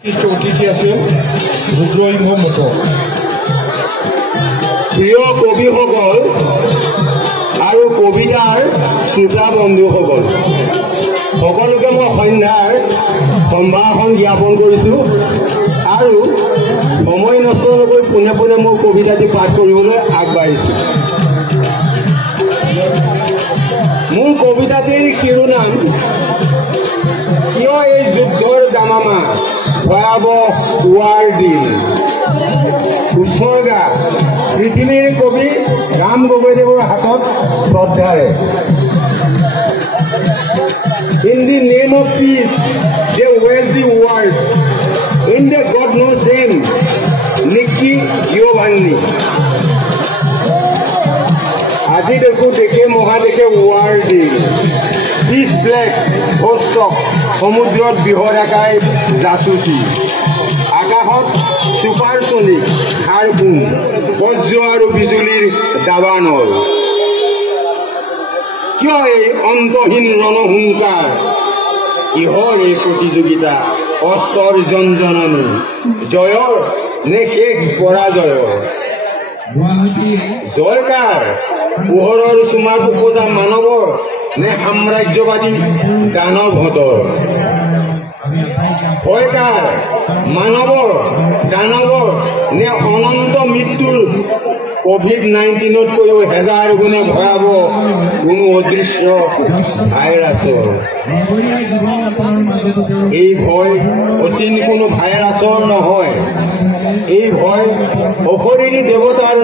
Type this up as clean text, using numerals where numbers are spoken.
অতিথি আছে ৰুদ্ৰহিংহ মুখ। প্ৰিয় কবিসকল আৰু কবিতাৰ শ্ৰোতা বন্ধুসকল, সকলোকে মই সন্ধ্যাৰ সম্ভাষণ জ্ঞাপন কৰিছোঁ আৰু সময় নষ্ট নকৰি পোনে পোনে মোৰ কবিতাটি পাঠ কৰিবলৈ আগবাঢ়িছোঁ। মোৰ কবিতাটিৰ শিৰোনাম কিয় এই যুদ্ধৰ দামামা ভয়াবহ ৱাৰ দিন। উৎসৰ্গা পৃথিৱীৰ কবি ৰাম গগৈদেৱৰ হাতত শ্ৰদ্ধাৰে। In the name of peace, they wage the wars. In the God knows name, Nikki Giovanni. আজি দেখো দেশে মহাদেশে ৱাৰ দিন। পিছ ব্লেক ভোষ্টক সমুদ্ৰত বিহৰাকাই জাচুচি। আকাশত ছুপাৰছনিক খাৰপুং বজ্ৰ আৰু বিজুলীৰ দাবানল। কিয় এই অন্তহীন ৰণহুংকাৰ? কিহৰ এই প্ৰতিযোগিতা? অস্ত্ৰৰ জঞ্জননি জয়ৰ নে শেষ পৰাজয়ৰ? জয়কাৰ পোহৰৰ চুমাত উপজা মানৱৰ নে সাম্ৰাজ্যবাদী দানৱহঁতৰ? ভয়কাৰ মানৱৰ দানৱৰ নে অনন্ত মৃত্যুৰ COVID-19তকৈও হেজাৰ গুণে ভয়াবহ কোনো অদৃশ্য ভাইৰাছৰ? এই ভয় অচিন কোনো ভাইৰাছৰ নহয়, এই ভয় অশৰীৰী দেৱতাৰ